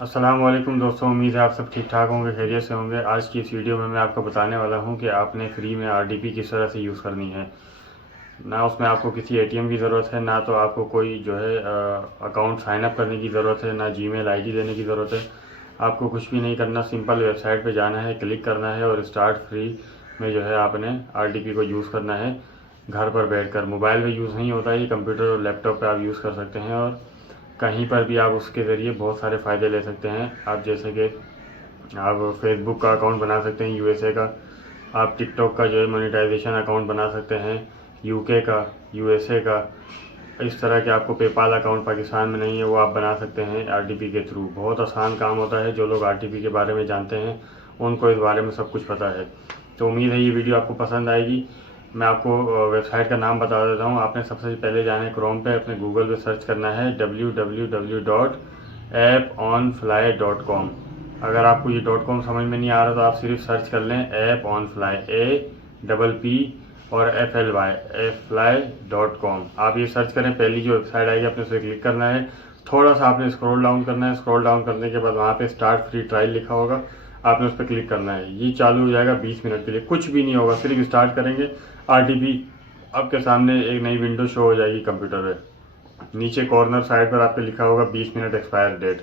अस्सलाम वालेकुम दोस्तों, उम्मीद है आप सब ठीक ठाक होंगे, खैरियत से होंगे। आज की इस वीडियो में मैं आपको बताने वाला हूं कि आपने फ्री में आरडीपी किस तरह से यूज़ करनी है। ना उसमें आपको किसी एटीएम की ज़रूरत है, ना तो आपको कोई जो है अकाउंट साइन अप करने की ज़रूरत है, ना जीमेल आईडी देने की ज़रूरत है। आपको कुछ भी नहीं करना, सिंपल वेबसाइट पे जाना है, क्लिक करना है और स्टार्ट फ्री में जो है आपने आरडीपी को यूज़ करना है। घर पर बैठकर मोबाइल में यूज़ नहीं होता, ये कंप्यूटर और लैपटॉप पर आप यूज़ कर सकते हैं और कहीं पर भी आप उसके ज़रिए बहुत सारे फ़ायदे ले सकते हैं। आप जैसे कि आप फेसबुक का अकाउंट बना सकते हैं यूएसए का, आप टिकटॉक का जो है मोनेटाइजेशन अकाउंट बना सकते हैं यूके का, यूएसए का। इस तरह के आपको पेपाल अकाउंट पाकिस्तान में नहीं है, वो आप बना सकते हैं आरटीपी के थ्रू। बहुत आसान काम होता है। जो लोग आरटीपी के बारे में जानते हैं उनको इस बारे में सब कुछ पता है। तो उम्मीद है ये वीडियो आपको पसंद आएगी। मैं आपको वेबसाइट का नाम बता देता हूँ। आपने सबसे पहले जाना है क्रोम पे, अपने गूगल पे सर्च करना है www.apponfly.com। अगर आपको ये .com समझ में नहीं आ रहा तो आप सिर्फ सर्च कर लें ऐप ऑन फ्लाई, APP और fly.com। आप ये सर्च करें, पहली जो वेबसाइट आएगी आपने उस पर क्लिक करना है। थोड़ा सा आपने स्क्रॉल डाउन करना है। स्क्रॉल डाउन करने के बाद वहाँ पे स्टार्ट फ्री ट्रायल लिखा होगा, आपने उस पर क्लिक करना है। ये चालू हो जाएगा 20 मिनट के लिए, कुछ भी नहीं होगा, सिर्फ स्टार्ट करेंगे आरटीपी आपके सामने एक नई विंडो शो हो जाएगी कंप्यूटर पे। नीचे कॉर्नर साइड पर आपके लिखा होगा 20 मिनट एक्सपायर डेट,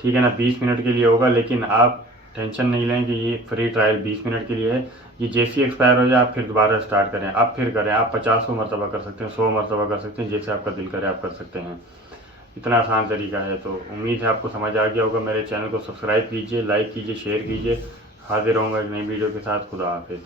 ठीक है ना। 20 मिनट के लिए होगा, लेकिन आप टेंशन नहीं लें कि ये फ्री ट्रायल 20 मिनट के लिए है। ये जैसे ही एक्सपायर हो जाए आप फिर दोबारा स्टार्ट करें, आप फिर करें। आप 50 मरतबा कर सकते हैं, 100 मरतबा कर सकते हैं, जैसे आपका दिल करे आप कर सकते हैं। इतना आसान तरीका है। तो उम्मीद है आपको समझ आ गया होगा। मेरे चैनल को सब्सक्राइब कीजिए, लाइक कीजिए, शेयर कीजिए। हाजिर होऊंगा एक नई वीडियो के साथ। खुदा हाफिज़।